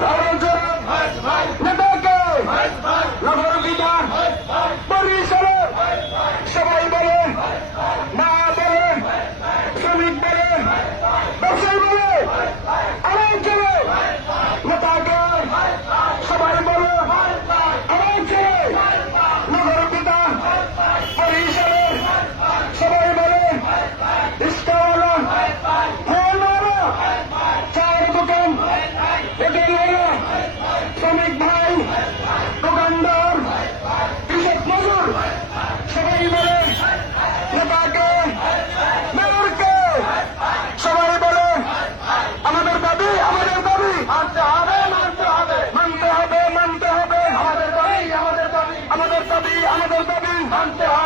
তারা मानते हैं